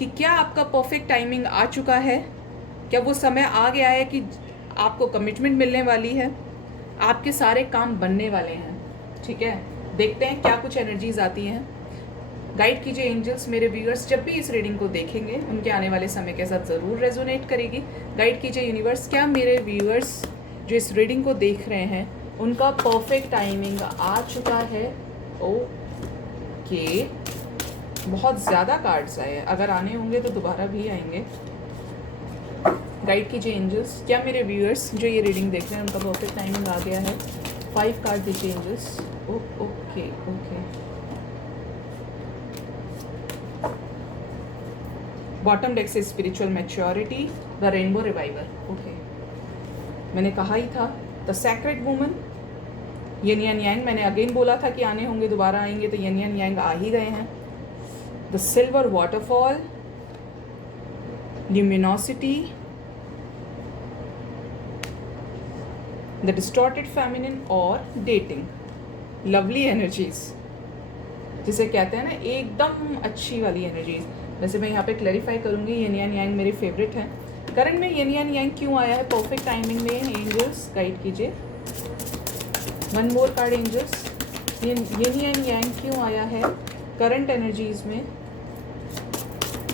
कि क्या आपका परफेक्ट टाइमिंग आ चुका है, क्या वो समय आ गया है कि आपको कमिटमेंट मिलने वाली है, आपके सारे काम बनने वाले हैं। ठीक है, देखते हैं क्या कुछ एनर्जीज आती हैं। गाइड कीजिए एंजल्स, मेरे व्यूअर्स जब भी इस रीडिंग को देखेंगे उनके आने वाले समय के साथ ज़रूर रेजोनेट करेगी। गाइड कीजिए यूनिवर्स, क्या मेरे व्यूअर्स जो इस रीडिंग को देख रहे हैं उनका परफेक्ट टाइमिंग आ चुका है। ओके, बहुत ज़्यादा कार्ड्स आए हैं, अगर आने होंगे तो दोबारा भी आएंगे। गाइड कीजिए एंजल्स, क्या मेरे व्यूअर्स जो ये रीडिंग देख रहे हैं उनका परफेक्ट टाइमिंग आ गया है। 5 कार्ड दीजिए angels. Okay okay, bottom deck से spiritual maturity, the rainbow reviver. Okay, मैंने कहा ही था द सैक्रेड वुमन, यन यान यांग, मैंने अगेन बोला था कि आने होंगे, दोबारा आएंगे, तो यन यान यांग आ ही गए हैं। The silver waterfall, luminosity, the distorted feminine और डेटिंग। लवली एनर्जीज जिसे कहते हैं ना, एकदम अच्छी वाली एनर्जीज। वैसे मैं यहाँ पे क्लैरिफाई करूँगी, यन यान यांग मेरे फेवरेट हैं। करंट में यन यान यांग क्यों आया है परफेक्ट टाइमिंग में? एंजल्स गाइड कीजिए। वन मोर कार्ड एंजल्स, यन यान यांग क्यों आया है करंट एनर्जीज में?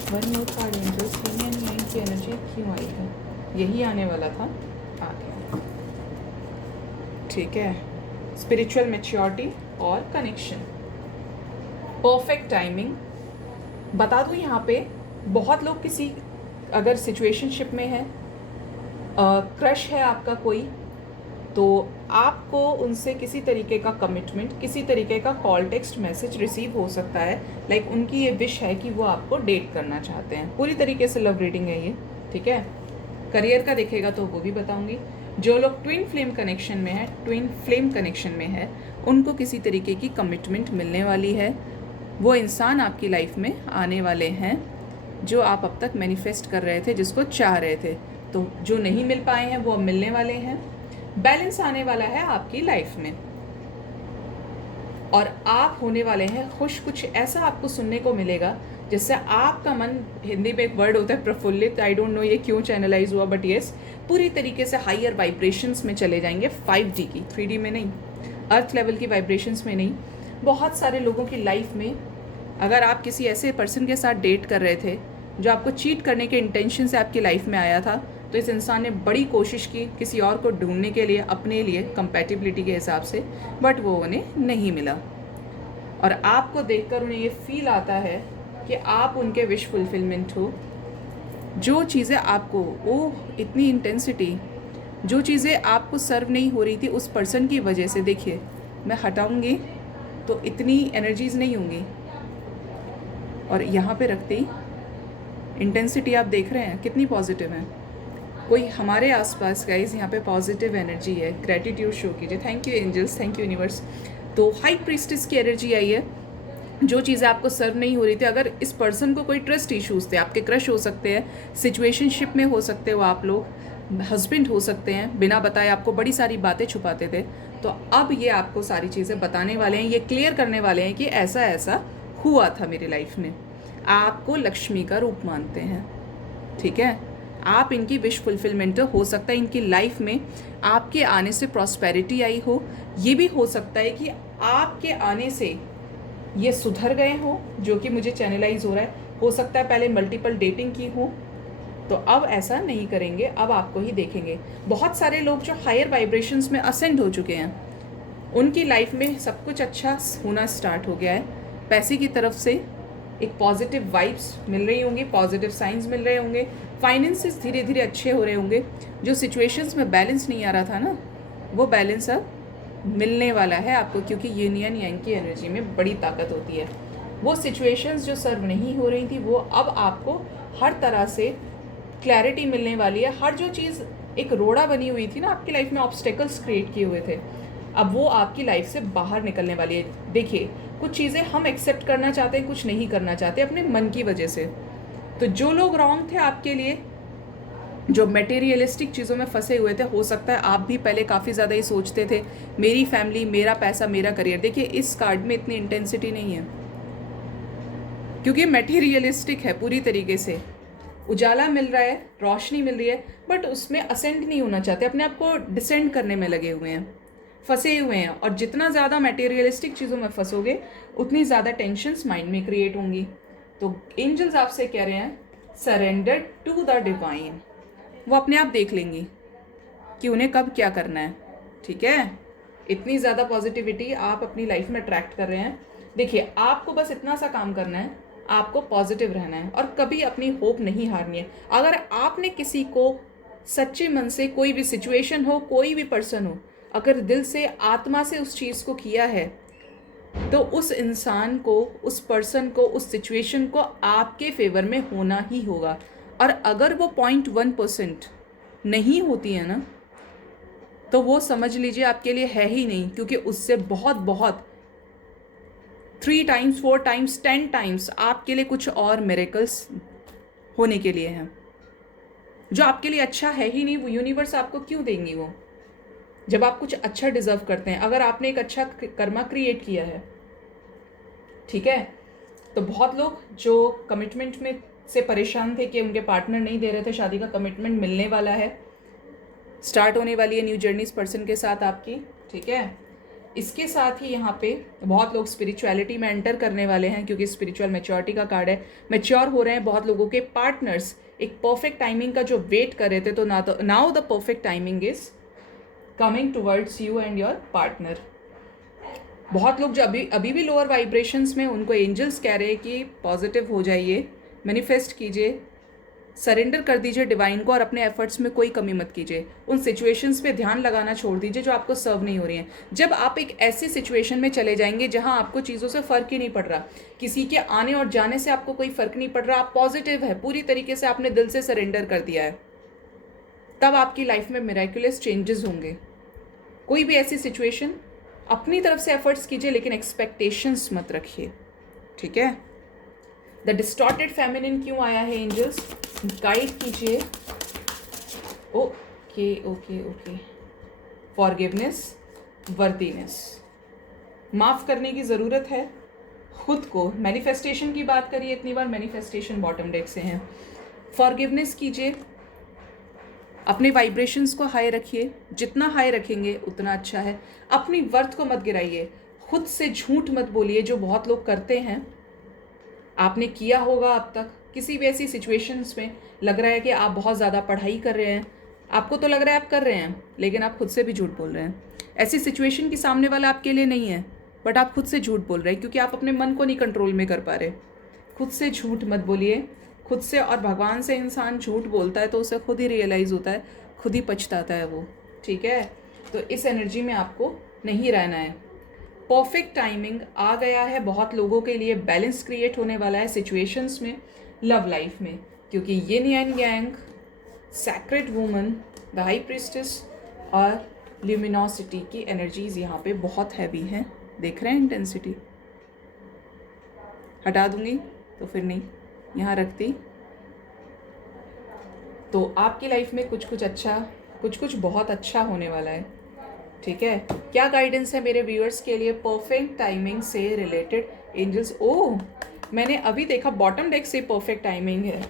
वन मोर कार्ड एंजल्स, यन यान यांग की एनर्जी क्यों आई है? यही आने वाला था, आ गया। ठीक है, स्पिरिचुअल मैच्योरिटी और कनेक्शन, परफेक्ट टाइमिंग। बता दूँ यहाँ पे बहुत लोग किसी अगर सिचुएशनशिप में है, क्रश है आपका कोई, तो आपको उनसे किसी तरीके का कमिटमेंट, किसी तरीके का कॉल टेक्स्ट मैसेज रिसीव हो सकता है। लाइक उनकी ये विश है कि वो आपको डेट करना चाहते हैं। पूरी तरीके से लव रीडिंग है ये। ठीक है, करियर का देखेगा तो वो भी बताऊंगी। जो लोग ट्विन फ्लेम कनेक्शन में है, ट्विन फ्लेम कनेक्शन में है, उनको किसी तरीके की कमिटमेंट मिलने वाली है। वो इंसान आपकी लाइफ में आने वाले हैं जो आप अब तक मैनिफेस्ट कर रहे थे, जिसको चाह रहे थे। तो जो नहीं मिल पाए हैं वो अब मिलने वाले हैं। बैलेंस आने वाला है आपकी लाइफ में और आप होने वाले हैं खुश। कुछ ऐसा आपको सुनने को मिलेगा जिससे आपका मन, हिंदी में एक वर्ड होता है प्रफुल्लित, आई डोंट नो ये क्यों चैनलाइज हुआ, बट येस, पूरी तरीके से हायर वाइब्रेशंस में चले जाएंगे। 5D की, 3D में नहीं, अर्थ लेवल की वाइब्रेशंस में नहीं। बहुत सारे लोगों की लाइफ में, अगर आप किसी ऐसे पर्सन के साथ डेट कर रहे थे जो आपको चीट करने के इंटेंशन से आपकी लाइफ में आया था, तो इस इंसान ने बड़ी कोशिश की किसी और को ढूंढने के लिए, अपने लिए कंपैटिबिलिटी के हिसाब से, बट वो उन्हें नहीं मिला। और आपको देखकर उन्हें ये फील आता है कि आप उनके विश फुलफिलमेंट हो। जो चीज़ें आपको, ओह इतनी इंटेंसिटी, जो चीज़ें आपको सर्व नहीं हो रही थी उस पर्सन की वजह से, देखिए मैं हटाऊंगी तो इतनी एनर्जीज नहीं होंगी, और यहाँ पे रखते ही इंटेंसिटी आप देख रहे हैं कितनी पॉजिटिव है। कोई हमारे आसपास गाइस यहाँ पे पॉजिटिव एनर्जी है। ग्रेटिट्यूड शो कीजिए। Thank you angels, thank you universe. तो हाई प्रीस्टिस की एनर्जी आई है। जो चीज़ें आपको सर्व नहीं हो रही थी, अगर इस पर्सन को कोई ट्रस्ट इश्यूज थे, आपके क्रश हो सकते हैं, सिचुएशनशिप में हो सकते हो आप लोग, हस्बैंड हो सकते हैं, बिना बताए आपको बड़ी सारी बातें छुपाते थे, तो अब ये आपको सारी चीज़ें बताने वाले हैं, ये क्लियर करने वाले हैं कि ऐसा ऐसा हुआ था मेरी लाइफ में। आपको लक्ष्मी का रूप मानते हैं। ठीक है, आप इनकी विश फुलफिलमेंट हो सकता है, इनकी लाइफ में आपके आने से प्रॉस्पेरिटी आई हो। ये भी हो सकता है कि आपके आने से ये सुधर गए हो, जो कि मुझे चैनलाइज हो रहा है। हो सकता है पहले मल्टीपल डेटिंग की हो, तो अब ऐसा नहीं करेंगे, अब आपको ही देखेंगे। बहुत सारे लोग जो हायर वाइब्रेशंस में असेंड हो चुके हैं, उनकी लाइफ में सब कुछ अच्छा होना स्टार्ट हो गया है। पैसे की तरफ से एक पॉजिटिव वाइब्स मिल रही होंगी, पॉजिटिव साइंस मिल रहे होंगे, फाइनेंसेस धीरे धीरे अच्छे हो रहे होंगे। जो सिचुएशंस में बैलेंस नहीं आ रहा था ना, वो बैलेंस अब मिलने वाला है आपको, क्योंकि यूनियन यांग की एनर्जी में बड़ी ताकत होती है। वो सिचुएशंस जो सर्व नहीं हो रही थी, वो अब आपको हर तरह से क्लैरिटी मिलने वाली है। हर जो चीज़ एक रोड़ा बनी हुई थी ना आपकी लाइफ में, ऑब्स्टेकल्स क्रिएट किए हुए थे, अब वो आपकी लाइफ से बाहर निकलने वाली है। देखिए, कुछ चीज़ें हम एक्सेप्ट करना चाहते हैं, कुछ नहीं करना चाहते अपने मन की वजह से। तो जो लोग रॉन्ग थे आपके लिए, जो मटेरियलिस्टिक चीज़ों में फंसे हुए थे, हो सकता है आप भी पहले काफ़ी ज़्यादा ही सोचते थे मेरी फैमिली, मेरा पैसा, मेरा करियर। देखिए इस कार्ड में इतनी इंटेंसिटी नहीं है, क्योंकि मटेरियलिस्टिक है पूरी तरीके से। उजाला मिल रहा है, रोशनी मिल रही है, बट उसमें असेंड नहीं होना चाहते, अपने आप को डिसेंड करने में लगे हुए हैं, फंसे हुए हैं। और जितना ज़्यादा मटेरियलिस्टिक चीज़ों में फंसोगे उतनी ज़्यादा टेंशन्स माइंड में क्रिएट होंगी। तो एंजल्स आपसे कह रहे हैं सरेंडर टू द डिवाइन। वो अपने आप देख लेंगी कि उन्हें कब क्या करना है। ठीक है, इतनी ज़्यादा पॉजिटिविटी आप अपनी लाइफ में अट्रैक्ट कर रहे हैं। देखिए, आपको बस इतना सा काम करना है, आपको पॉजिटिव रहना है और कभी अपनी होप नहीं हारनी है। अगर आपने किसी को सच्चे मन से, कोई भी सिचुएशन हो, कोई भी पर्सन हो, अगर दिल से, आत्मा से उस चीज़ को किया है, तो उस इंसान को, उस पर्सन को, उस सिचुएशन को आपके फेवर में होना ही होगा। और अगर वो 0.1% नहीं होती है ना, तो वो समझ लीजिए आपके लिए है ही नहीं, क्योंकि उससे बहुत बहुत 3 टाइम्स 4 टाइम्स 10 टाइम्स आपके लिए कुछ और मिरेकल्स होने के लिए हैं। जो आपके लिए अच्छा है ही नहीं, वो यूनिवर्स आपको क्यों देंगी वो, जब आप कुछ अच्छा डिजर्व करते हैं, अगर आपने एक अच्छा कर्मा क्रिएट किया है। ठीक है, तो बहुत लोग जो कमिटमेंट में से परेशान थे कि उनके पार्टनर नहीं दे रहे थे, शादी का कमिटमेंट मिलने वाला है, स्टार्ट होने वाली है न्यू जर्नी इस पर्सन के साथ आपकी। ठीक है, इसके साथ ही यहाँ पे बहुत लोग स्पिरिचुअलिटी में एंटर करने वाले हैं, क्योंकि स्पिरिचुअल मैच्योरिटी का कार्ड है। मैच्योर हो रहे हैं बहुत लोगों के पार्टनर्स, एक परफेक्ट टाइमिंग का जो वेट कर रहे थे, तो now the perfect timing is coming towards you and your partner. बहुत लोग जो अभी भी लोअर वाइब्रेशंस में, उनको एंजल्स कह रहे हैं कि पॉजिटिव हो जाइए, मैनिफेस्ट कीजिए, सरेंडर कर दीजिए डिवाइन को और अपने एफर्ट्स में कोई कमी मत कीजिए। उन सिचुएशंस पे ध्यान लगाना छोड़ दीजिए जो आपको सर्व नहीं हो रही हैं। जब आप एक ऐसी सिचुएशन में चले जाएंगे जहां आपको चीज़ों से फ़र्क ही नहीं पड़ रहा, किसी के आने और जाने से आपको कोई फ़र्क नहीं पड़ रहा, आप पॉजिटिव है, पूरी तरीके से आपने दिल से सरेंडर कर दिया है, तब आपकी लाइफ में मिरेकुलस चेंजेस होंगे। कोई भी ऐसी सिचुएशन, अपनी तरफ से एफर्ट्स कीजिए, लेकिन एक्सपेक्टेशंस मत रखिए। ठीक है, द डिस्टॉर्टेड फेमिनिन क्यों आया है एंजल्स, गाइड कीजिए। Okay okay okay, forgiveness, worthiness, माफ़ करने की ज़रूरत है खुद को। मैनिफेस्टेशन की बात करिए, इतनी बार मैनिफेस्टेशन बॉटम डेक से हैं। फॉरगिवनेस कीजिए, अपने वाइब्रेशंस को हाई रखिए, जितना हाई रखेंगे उतना अच्छा है। अपनी वर्थ को मत गिराइए, खुद से झूठ मत बोलिए, जो बहुत लोग करते हैं। आपने किया होगा अब तक किसी भी ऐसी सिचुएशंस में, लग रहा है कि आप बहुत ज़्यादा पढ़ाई कर रहे हैं, आपको तो लग रहा है आप कर रहे हैं, लेकिन आप खुद से भी झूठ बोल रहे हैं। ऐसी सिचुएशन की सामने वाला आपके लिए नहीं है, बट आप खुद से झूठ बोल रहे हैं, क्योंकि आप अपने मन को नहीं कंट्रोल में कर पा रहे। खुद से झूठ मत बोलिए, खुद से। और भगवान से इंसान झूठ बोलता है तो उसे खुद ही रियलाइज़ होता है, खुद ही पछताता है वो। ठीक है, तो इस एनर्जी में आपको नहीं रहना है। परफेक्ट टाइमिंग आ गया है बहुत लोगों के लिए, बैलेंस क्रिएट होने वाला है सिचुएशंस में, लव लाइफ में, क्योंकि yin and yang, sacred woman, the high priestess और ल्यूमिनोसिटी की एनर्जीज यहाँ पे बहुत हैवी हैं। देख रहे हैं इंटेंसिटी, हटा दूंगी तो फिर नहीं, यहाँ रखती तो आपकी लाइफ में कुछ बहुत अच्छा होने वाला है। ठीक है, क्या गाइडेंस है मेरे व्यूअर्स के लिए परफेक्ट टाइमिंग से रिलेटेड एंजल्स? ओह, मैंने अभी देखा बॉटम डेक से परफेक्ट टाइमिंग है।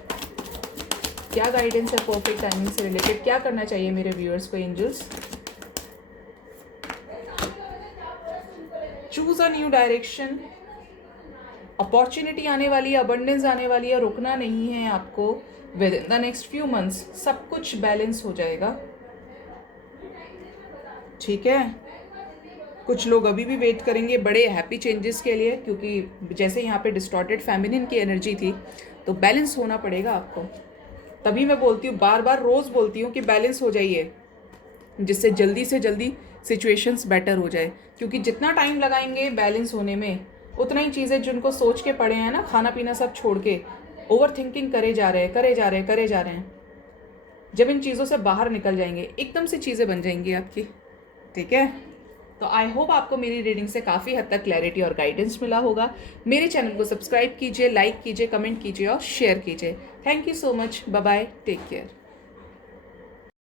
क्या गाइडेंस है परफेक्ट टाइमिंग से रिलेटेड, क्या करना चाहिए मेरे व्यूअर्स को angels? Choose a new direction, opportunity आने वाली है, अबंडेंस आने वाली है, रुकना नहीं है आपको। With in the next few months सब कुछ बैलेंस हो जाएगा। ठीक है, कुछ लोग अभी भी वेट करेंगे बड़े हैप्पी चेंजेस के लिए, क्योंकि जैसे यहाँ पे डिस्टॉर्टेड फेमिनिन की एनर्जी थी, तो बैलेंस होना पड़ेगा आपको। तभी मैं बोलती हूँ, बार बार रोज़ बोलती हूँ कि बैलेंस हो जाइए, जिससे जल्दी से जल्दी सिचुएशंस बेटर हो जाए। क्योंकि जितना टाइम लगाएंगे बैलेंस होने में, उतना ही चीज़ें जिनको सोच के पड़े हैं ना, खाना पीना सब छोड़ के ओवर थिंकिंग करे जा रहे हैं, जब इन चीज़ों से बाहर निकल जाएंगे, एकदम से चीज़ें बन जाएंगी आपकी। ठीक है, तो आई होप आपको मेरी रीडिंग से काफ़ी हद तक क्लैरिटी और गाइडेंस मिला होगा। मेरे चैनल को सब्सक्राइब कीजिए, लाइक कीजिए, कमेंट कीजिए और शेयर कीजिए। Thank you so much, bye bye, take care.